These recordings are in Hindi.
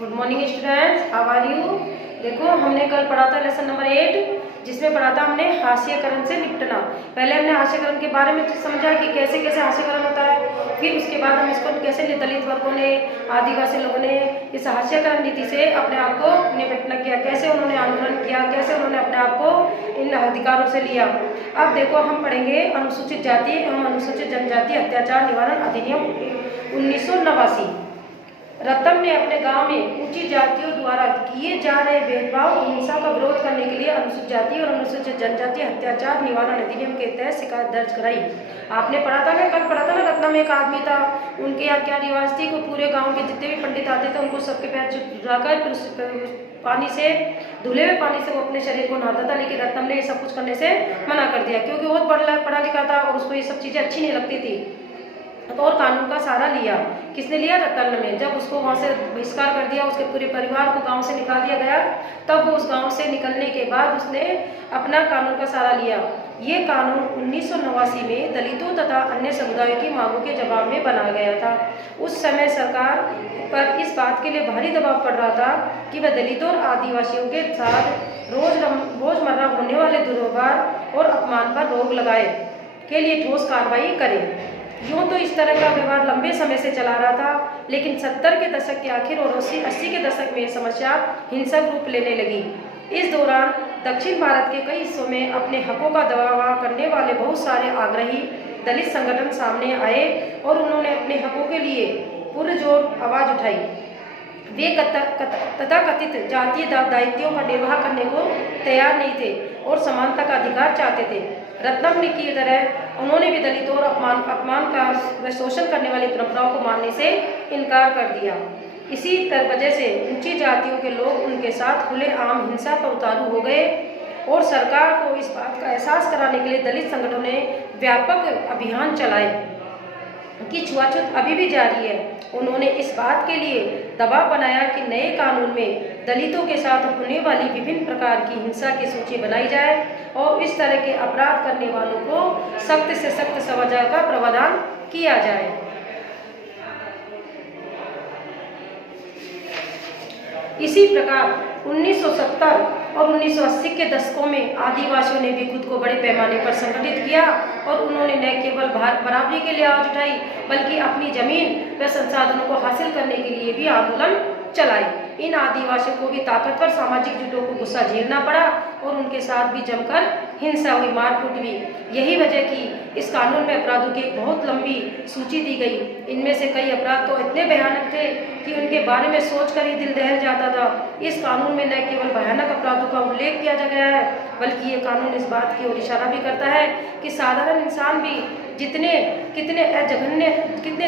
Good morning students, how are you. देखो हमने कल पढ़ा था लेसन नंबर 8 जिसमें पढ़ा था हमने हास्यकरण से निपटना। पहले हमने हास्यकरण के बारे में समझा कि कैसे कैसे हास्यकरण होता है, फिर उसके बाद हम इसको कैसे दलित वर्गों ने, आदिवासी लोगों ने इस हास्यकरण नीति से अपने आप को निपटना किया, कैसे उन्होंने आंदोलन किया, कैसे उन्होंने अपने आप को इन अधिकारों से लिया। अब देखो हम पढ़ेंगे अनुसूचित जाति एवं अनुसूचित जनजाति अत्याचार निवारण अधिनियम 1989। रतन ने अपने गांव में ऊंची जातियों द्वारा किए जा रहे भेदभाव और हिंसा का विरोध करने के लिए अनुसूचित जाति और अनुसूचित जनजाति अत्याचार निवारण अधिनियम के तहत शिकायत दर्ज कराई। आपने पढ़ा था ना, कल पढ़ा था ना, रत्ना में एक आदमी था, उनके यहाँ क्या रिवाज थी कि पूरे गांव के जितने भी पंडित आते थे उनको सबके पैर चुराकर फिर पानी से, धुले हुए पानी से वो अपने शरीर को नहाता था। लेकिन रत्नम ने ये सब कुछ करने से मना कर दिया क्योंकि वो बहुत पढ़ा लिखा था और उसको ये सब चीजें अच्छी नहीं लगती थी। और कानून का सहारा लिया। किसने लिया? रतन ने। जब उसको वहां से बहिष्कार कर दिया, उसके पूरे परिवार को गांव से निकाल दिया गया, तब वो उस गांव से निकलने के बाद उसने अपना कानून का सहारा लिया। ये कानून 1989 में दलितों तथा अन्य समुदायों की मांगों के जवाब में बना गया था। उस समय सरकार पर इस बात के लिए भारी दबाव पड़ रहा था कि वह दलितों और आदिवासियों के साथ रोजमर्रा होने वाले दुर्व्यवहार और अपमान पर रोक लगाए के लिए ठोस कार्रवाई करे। यूँ तो इस तरह का व्यवहार लंबे समय से चला रहा था, लेकिन 70 के दशक के आखिर और 80 के दशक में समस्या हिंसक रूप लेने लगी। इस दौरान दक्षिण भारत के कई हिस्सों में अपने हकों का दावा करने वाले बहुत सारे आग्रही दलित संगठन सामने आए और उन्होंने अपने हकों के लिए पुरजोर आवाज उठाई। वे तथाकथित जातीय दायित्वों का निर्वाह करने को तैयार नहीं थे और समानता का अधिकार चाहते थे। रत्नम ने की तरह उन्होंने भी दलितों और अपमान का व शोषण करने वाली परंपराओं को मानने से इनकार कर दिया। इसी वजह से ऊंची जातियों के लोग उनके साथ खुले आम हिंसा पर उतारू हो गए और सरकार को इस बात का एहसास कराने के लिए दलित संगठनों ने व्यापक अभियान चलाए कि छुआछूत अभी भी जारी है। उन्होंने इस बात के लिए दबाव बनाया कि नए कानून में दलितों के साथ होने वाली विभिन्न प्रकार की हिंसा की सूची बनाई जाए और इस तरह के अपराध करने वालों को सख्त से सख्त सजा का प्रावधान किया जाए। इसी प्रकार 1970 और 1980 के दशकों में आदिवासियों ने भी खुद को बड़े पैमाने पर संगठित किया और उन्होंने न केवल बराबरी के लिए आवाज उठाई बल्कि अपनी जमीन व संसाधनों को हासिल करने के लिए भी आंदोलन चलाई। इन आदिवासियों को भी ताकतवर सामाजिक जुटों को गुस्सा झेलना पड़ा और उनके साथ भी जमकर हिंसा हुई, मारपीट हुई। यही वजह की इस कानून में अपराधों की एक बहुत लंबी सूची दी गई। इनमें से कई अपराध तो इतने भयानक थे कि उनके बारे में सोचकर ही दिल दहल जाता था। इस कानून में न केवल भयानक अपराधों का उल्लेख किया गया है बल्कि ये कानून इस बात की ओर इशारा भी करता है कि साधारण इंसान भी कितने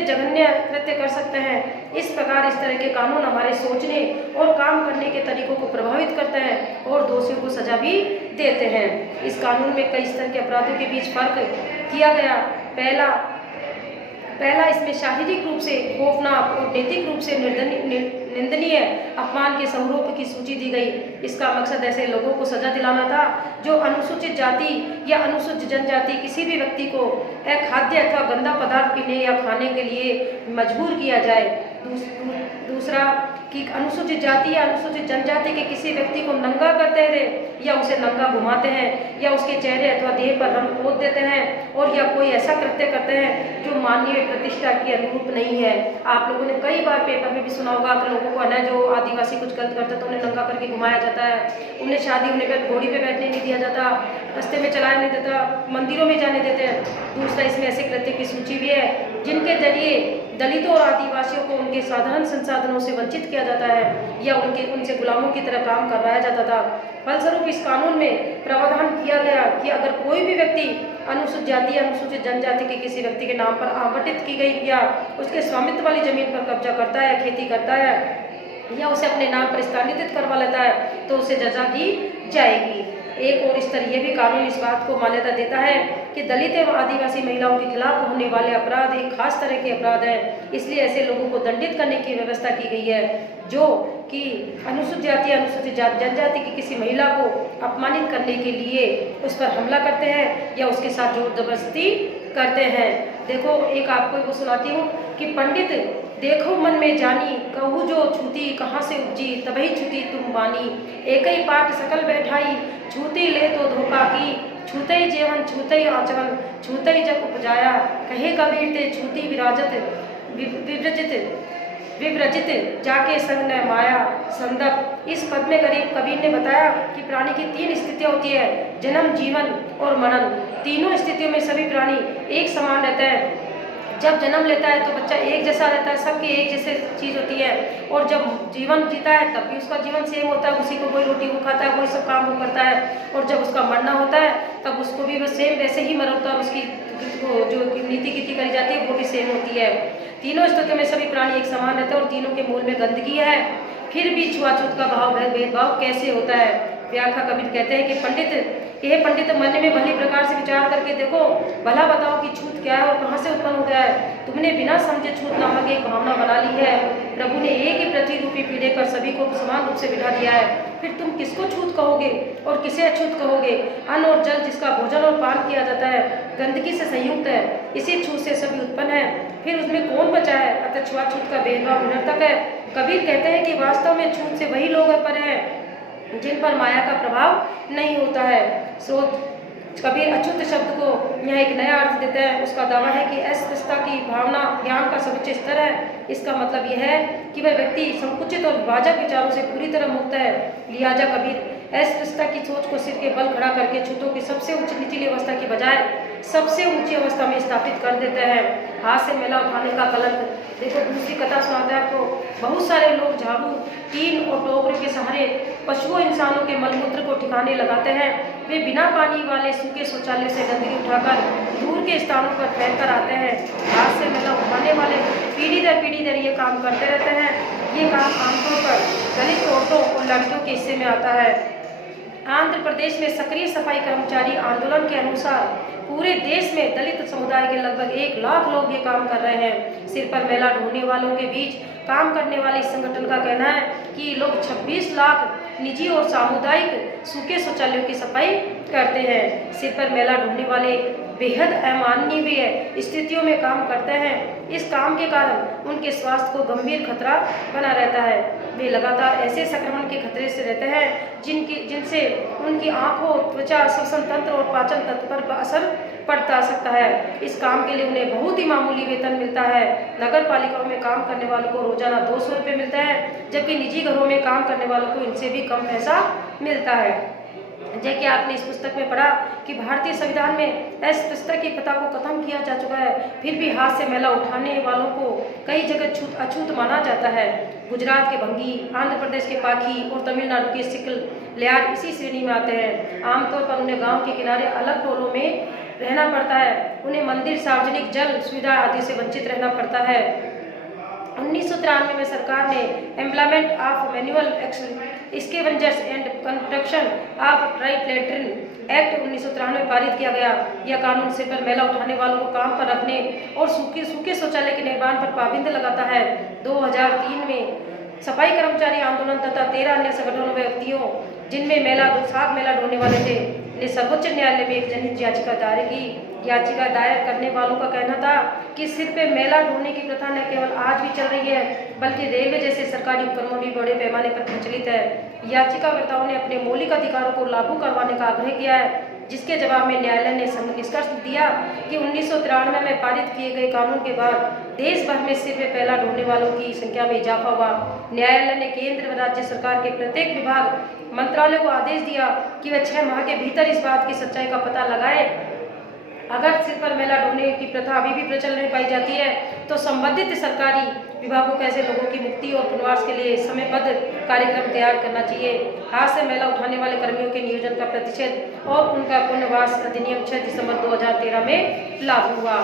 जघन्य कृत्य कर सकते हैं। इस प्रकार इस तरह के कानून हमारे सोचने और काम करने के तरीकों को प्रभावित करते हैं और दोषियों को सजा भी देते हैं। इस कानून में कई स्तर के अपराधों के बीच फर्क किया गया। पहला इसमें शारीरिक रूप से खौफनाक और नैतिक रूप से निंदनीय अपमान के स्वरूप की सूची दी गई। इसका मकसद ऐसे लोगों को सजा दिलाना था जो अनुसूचित जाति या अनुसूचित जनजाति किसी भी व्यक्ति को अखाद्य अथवा गंदा पदार्थ पीने या खाने के लिए मजबूर किया जाए। दूसरा कि अनुसूचित जाति या अनुसूचित जनजाति के किसी व्यक्ति को नंगा करते हैं या उसे नंगा घुमाते हैं या उसके चेहरे अथवा देह पर रंग पोत देते हैं और या कोई ऐसा कृत्य करते हैं जो मानवीय प्रतिष्ठा के अनुरूप नहीं है। आप लोगों ने कई बार पेपर में भी सुना होगा कि लोगों को है ना, जो आदिवासी कुछ गलत करते तो उन्हें नंगा करके घुमाया जाता है, उन्हें शादी होने पर घोड़ी पे बैठने नहीं दिया जाता, रास्ते में चलाया नहीं देता, मंदिरों में जाने देते हैं। दूसरा इसमें ऐसे कृत्य की सूची भी है जिनके जरिए दलितों और आदिवासियों को उनके साधारण संसाधनों से वंचित किया जाता है या उनसे गुलामों की तरह काम करवाया जाता था। फलस्वरूप इस कानून में प्रावधान किया गया कि अगर कोई भी व्यक्ति अनुसूचित जाति या अनुसूचित जनजाति के किसी व्यक्ति के नाम पर आवंटित की गई या उसके स्वामित्व वाली जमीन पर कब्जा करता है, खेती करता है या उसे अपने नाम पर स्थानांतरित करवा लेता है तो उसे सजा दी जाएगी। एक और स्तर यह भी कानून इस बात को मान्यता देता है कि दलित एवं आदिवासी महिलाओं के खिलाफ होने वाले अपराध एक खास तरह के अपराध हैं, इसलिए ऐसे लोगों को दंडित करने की व्यवस्था की गई है जो कि अनुसूचित जाति या अनुसूचित जनजाति की किसी महिला को अपमानित करने के लिए उस पर हमला करते हैं या उसके साथ जोर जबरदस्ती करते हैं। देखो एक आपको वो सुनाती हूँ कि पंडित देखो मन में जानी, कहूँ जो छूती कहाँ से उपजी, तभी छूती तुम बानी। एक ही पाठ सकल बैठाई, छूती ले तो धोखा की। छूते ही जेवन छूते ही आचरण, छूते ही जग उपजाया। कहे कबीर ते छूती विराजत विव्रजित विव्रजित, जाके संग न माया। संदर्भ, इस पद में गरीब कबीर ने बताया कि प्राणी की 3 स्थितियाँ होती है, जन्म, जीवन और मरण। तीनों स्थितियों में सभी प्राणी एक समान रहते हैं। जब जन्म लेता है तो बच्चा एक जैसा रहता है, सबकी एक जैसे चीज़ होती है। और जब जीवन जीता है तब भी उसका जीवन सेम होता है, उसी को कोई रोटी वो खाता है, कोई सब काम वो करता है। और जब उसका मरना होता है तब उसको भी बस सेम वैसे ही मर होता है, उसकी जो नीति कीति करी जाती है वो भी सेम होती है। तीनों स्थितियों में सभी प्राणी एक समान रहते हैं और तीनों के मूल में गंदगी है। फिर भी छुआछूत का भाव भेदभाव कैसे होता है? व्याख्या कबीर कहते हैं कि पंडित मन में भली प्रकार से विचार करके देखो, भला बताओ कि छूत क्या है और कहाँ से उत्पन्न हो गया है। तुमने बिना समझे छूत नामक एक भावना बना ली है। प्रभु ने एक ही पृथ्वी रूपी पीढ़े पर सभी को समान रूप से बिठा दिया है, फिर तुम किसको छूत कहोगे और किसे अछूत कहोगे? अन्न और जल जिसका भोजन और पान किया जाता है गंदगी से संयुक्त है, इसी छूत से सभी उत्पन्न है, फिर उसमें कौन बचा है? अतः छुआछूत का भेदभाव निरर्थक है। कबीर कहते हैं कि वास्तव में छूत से वही लोग पर हैं जिन पर माया का प्रभाव नहीं होता है। स्रोत, कबीर अछूत शब्द को यहाँ एक नया अर्थ देते हैं। उसका दावा है कि अस्पृश्यता की भावना ज्ञान का सर्वोच्च स्तर है। इसका मतलब यह है कि वह व्यक्ति संकुचित और विभाजक विचारों से पूरी तरह मुक्त है। लिहाजा कबीर अस्पृश्यता की सोच को सिर के बल खड़ा करके छूतों की सबसे उच्च निचली अवस्था की बजाय सबसे ऊंची अवस्था में स्थापित कर देते हैं। हाथ से मेला उठाने का कलंक। देखो, दूसरी कथा सुनाता है आपको। बहुत सारे लोग झाड़ू, टीन और टोकरी के सहारे पशुओं इंसानों के मलमूत्र को ठिकाने लगाते हैं। वे बिना पानी वाले सूखे शौचालय से गंदगी उठाकर दूर के स्थानों पर फेंक कर आते हैं। हाथ से मेला उठाने वाले पीढ़ी दर ये काम करते रहते हैं। ये काम आमतौर पर दलित औरतों और लड़कियों के हिस्से में आता है। आंध्र प्रदेश में सक्रिय सफाई कर्मचारी आंदोलन के अनुसार पूरे देश में दलित समुदाय के लगभग 1 लाख लोग ये काम कर रहे हैं। सिर पर मेला ढोने वालों के बीच काम करने वाले इस संगठन का कहना है कि लोग 26 लाख निजी और सामुदायिक सूखे शौचालयों की सफाई करते हैं। सिर पर मेला ढोने वाले बेहद अमानवीय स्थितियों में काम करते हैं। इस काम के कारण उनके स्वास्थ्य को गंभीर खतरा बना रहता है। वे लगातार ऐसे संक्रमण के खतरे से रहते हैं जिनसे उनकी आंखों, त्वचा, श्वसन तंत्र और पाचन तंत्र पर असर पड़ता सकता है। इस काम के लिए उन्हें बहुत ही मामूली वेतन मिलता है। नगर पालिकाओं में काम करने वालों को रोजाना 200 रुपये मिलता है, जबकि निजी घरों में काम करने वालों को इनसे भी कम पैसा मिलता है। जैसे कि आपने इस पुस्तक में पढ़ा कि भारतीय संविधान में अस्पृश्यता की प्रथा को खत्म किया जा चुका है, फिर भी हाथ से मेला उठाने वालों को कई जगह अछूत माना जाता है। गुजरात के भंगी, आंध्र प्रदेश के पाखी और तमिलनाडु के सिकल लियार इसी श्रेणी में आते हैं। आमतौर पर उन्हें गांव के किनारे अलग टोलों में रहना पड़ता है। उन्हें मंदिर, सार्वजनिक जल सुविधा आदि से वंचित रहना पड़ता है। 1993 में सरकार ने employment of manual scavengers and construction of dry latrines act 1993 पारित किया गया। यह कानून सिर पर मेला उठाने वालों को काम पर रखने और सूखे शौचालय के निर्माण पर पाबंद लगाता है। 2003 में सफाई कर्मचारी आंदोलन तथा 13 अन्य संगठनों व्यक्तियों जिनमें साग मेला ढोने वाले थे ने सर्वोच्च न्यायालय में एक जनहित याचिका दायर की। याचिका दायर करने वालों का कहना था कि सिर पे मेला ढोने की प्रथा न केवल आज भी चल रही है, बल्कि रेलवे जैसे सरकारी उपक्रमों भी बड़े पैमाने पर प्रचलित है। याचिकाकर्ताओं ने अपने मौलिक अधिकारों को लागू करवाने का आग्रह किया है, जिसके जवाब में न्यायालय ने निष्कर्ष दिया कि 1993 में पारित किए गए कानून के बाद देश भर में सिर पे मेला ढोने वालों की संख्या में इजाफा हुआ। न्यायालय ने केंद्र व राज्य सरकार के प्रत्येक विभाग, मंत्रालय को आदेश दिया कि वह 6 माह के भीतर इस बात की सच्चाई का पता लगाए। अगर सिर पर मेला ढोने की प्रथा अभी भी प्रचलन में पाई जाती है तो संबंधित सरकारी विभागों को ऐसे लोगों की मुक्ति और पुनर्वास के लिए समयबद्ध कार्यक्रम तैयार करना चाहिए। हाथ से मेला उठाने वाले कर्मियों के नियोजन का प्रतिषेध और उनका पुनर्वास अधिनियम 6 दिसंबर 2013 में लागू हुआ।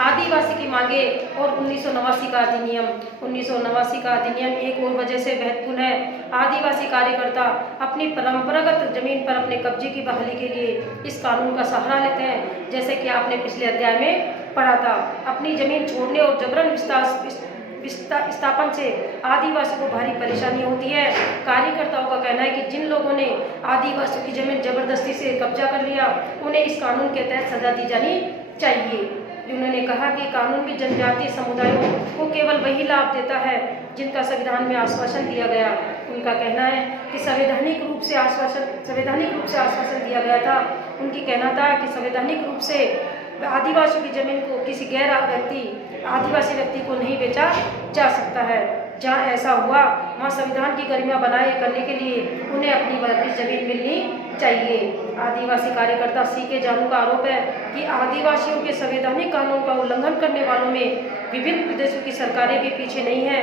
आदिवासी की मांगे और 1989 का अधिनियम। 1989 का अधिनियम एक और वजह से महत्वपूर्ण है। आदिवासी कार्यकर्ता अपनी परंपरागत जमीन पर अपने कब्जे की बहाली के लिए इस कानून का सहारा लेते हैं। जैसे कि आपने पिछले अध्याय में पढ़ा था, अपनी जमीन छोड़ने और जबरन विस्थापन से आदिवासियों को भारी परेशानी होती है। कार्यकर्ताओं का कहना है कि जिन लोगों ने आदिवासियों की जमीन जबरदस्ती से कब्जा कर लिया, उन्हें इस कानून के तहत सजा दी जानी चाहिए। उन्होंने कहा कि कानून भी जनजातीय समुदायों को केवल वही लाभ देता है जिनका संविधान में आश्वासन दिया गया। उनका कहना है कि संवैधानिक रूप से आश्वासन दिया गया था। उनकी कहना था कि संवैधानिक रूप से आदिवासियों की जमीन को किसी गैर आदिवासी व्यक्ति को नहीं बेचा जा सकता है। जहाँ ऐसा हुआ वहाँ संविधान की गरिमा बनाए करने के लिए उन्हें अपनी वर्गी जमीन मिलनी चाहिए। आदिवासी कार्यकर्ता सी.के. जानू का आरोप है कि आदिवासियों के संवैधानिक कानून का उल्लंघन करने वालों में विभिन्न प्रदेशों की सरकारें भी पीछे नहीं है।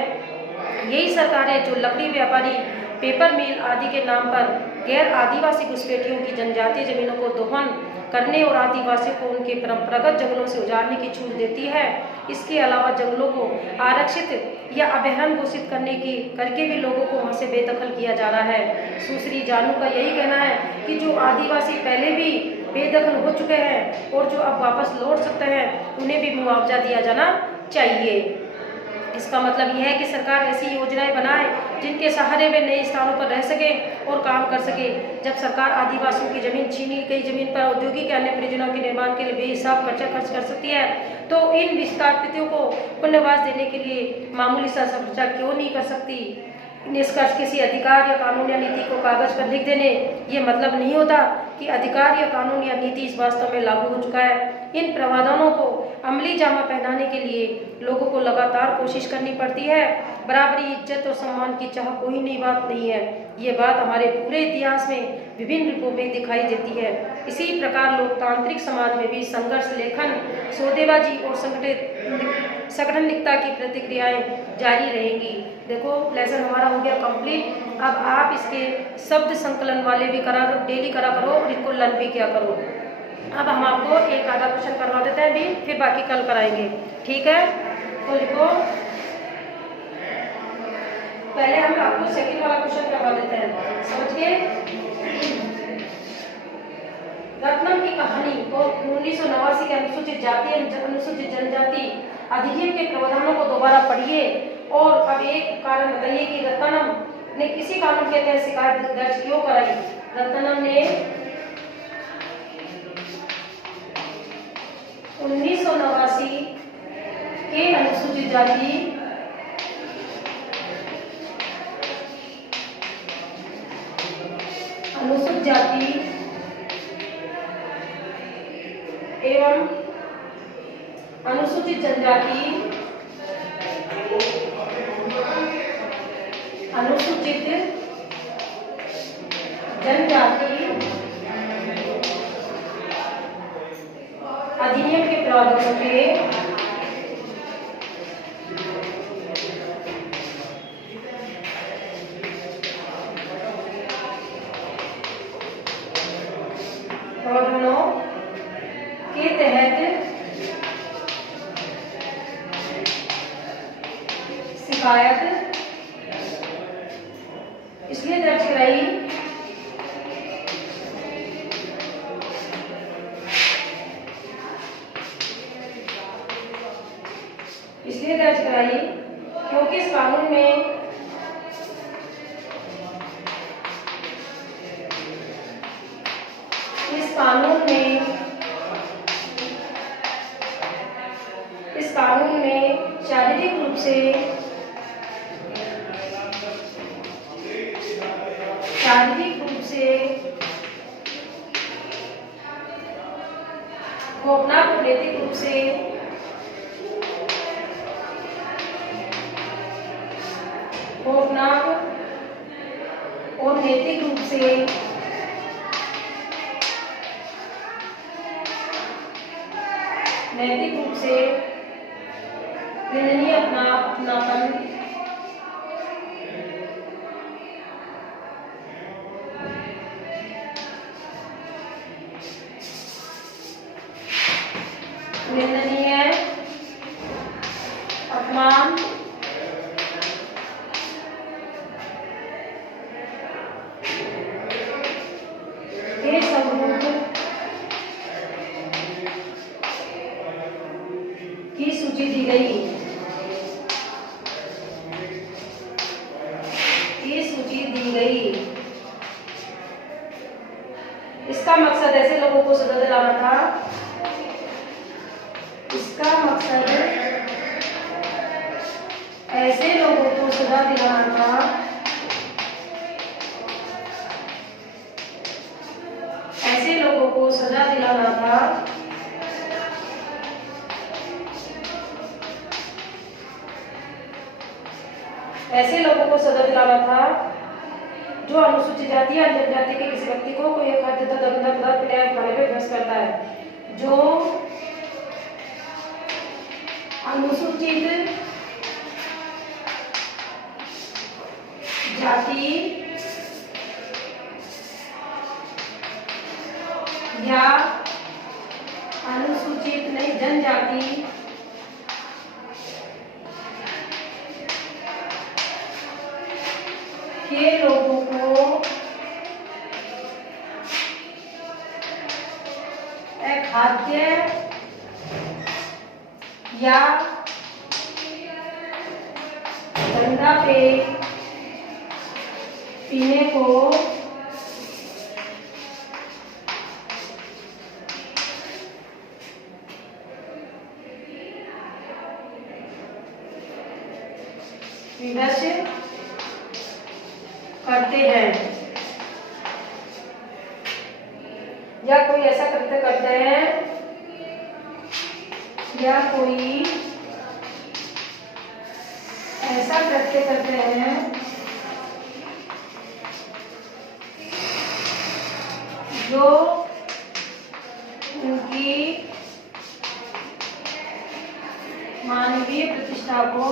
यही सरकारें जो लकड़ी व्यापारी, पेपर मिल आदि के नाम पर गैर आदिवासी घुसपैठियों की जनजातीय जमीनों को दोहन करने और आदिवासियों को उनके परंपरागत जंगलों से उजाड़ने की छूट देती है। इसके अलावा जंगलों को आरक्षित या अभयारण्य घोषित करके भी लोगों को वहाँ से बेदखल किया जा रहा है। सुश्री जानू का यही कहना है कि जो आदिवासी पहले भी बेदखल हो चुके हैं और जो अब वापस लौट सकते हैं उन्हें भी मुआवजा दिया जाना चाहिए। इसका मतलब यह है कि सरकार ऐसी योजनाएं बनाए जिनके सहारे वे नए स्थानों पर रह सके और काम कर सके। जब सरकार आदिवासियों की जमीन छीनी गई जमीन पर औद्योगिक या अन्य परियोजनाओं के निर्माण के लिए बेहिसाब खर्च कर सकती है तो इन विस्थापितों को पुनर्वास देने के लिए मामूली सा खर्चा क्यों नहीं कर सकती। निष्कर्ष किसी अधिकार या कानून या नीति को कागज पर लिख देने ये मतलब नहीं होता कि अधिकार या कानून या नीति इस वास्तव में लागू हो चुका है। इन प्रावधानों को अमली जामा पहनाने के लिए लोगों को लगातार कोशिश करनी पड़ती है। बराबरी, इज्जत और सम्मान की चाह कोई नई बात नहीं है। ये बात हमारे पूरे इतिहास में विभिन्न रूपों में दिखाई देती है। इसी प्रकार लोकतांत्रिक समाज में भी संघर्ष, लेखन, सौदेबाजी और संगठनिकता की प्रतिक्रियाएं जारी रहेंगी। देखो लेसन हमारा हो गया कंप्लीट। अब आप इसके शब्द संकलन वाले भी डेली करा करो और इसको लर्न भी किया करो। अब हम आपको एक आधा क्वेश्चन करवा देते हैं अभी, फिर बाकी कल कराएंगे, ठीक है। तो लिखो, पहले हम आपको सेकंड वाला क्वेश्चन करवा देते हैं, समझ गए। रत्नम की कहानी को 1989 के अनुसूचित जाति अनुसूचित जनजाति अधिनियम के प्रावधानों को दोबारा पढ़िए और अब एक कारण बताइए कि रत्नम ने किसी कानून के तहत शिकायत दर्ज क्यों कराई। रत्नम ने 1989 के अनुसूचित जाति एवं अनुसूचित जनजाति अधिनियम के प्रावधानों के तहत शिकायत इसलिए दर्ज कराई क्योंकि इस कानून में शारीरिक रूप से गोपनाक और नैतिक रूप से निंदनीय अपनापन अपमान के सबूत की सूची दी गई। इसका मकसद ऐसे लोगों को सजा दिलाना था इसका मकसद ऐसे लोगों को सजा दिलाना था ऐसे लोगों को सजा दिलाना था ऐसे लोगों को सजा दिलाना था जो अनुसूचित जाति या जनजाति के किसी व्यक्ति को कोई खाद्य तथा गंदा पदार्थ पिलाया खाने पे विवश करता है। जो अनुसूचित जाति या अनुसूचित नहीं जनजाति के लोगों को खाद्य या गंदा पेय पीने को विवश करते हैं या कोई ऐसा कृत्य करते हैं या कोई ऐसा कृत्य करते हैं जो उनकी मानवीय प्रतिष्ठा को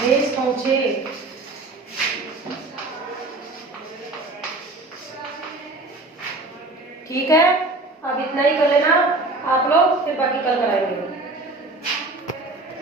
ठेस पहुंचे। ठीक है, अब इतना ही कर लेना आप लोग, फिर बाकी कल कराएंगे।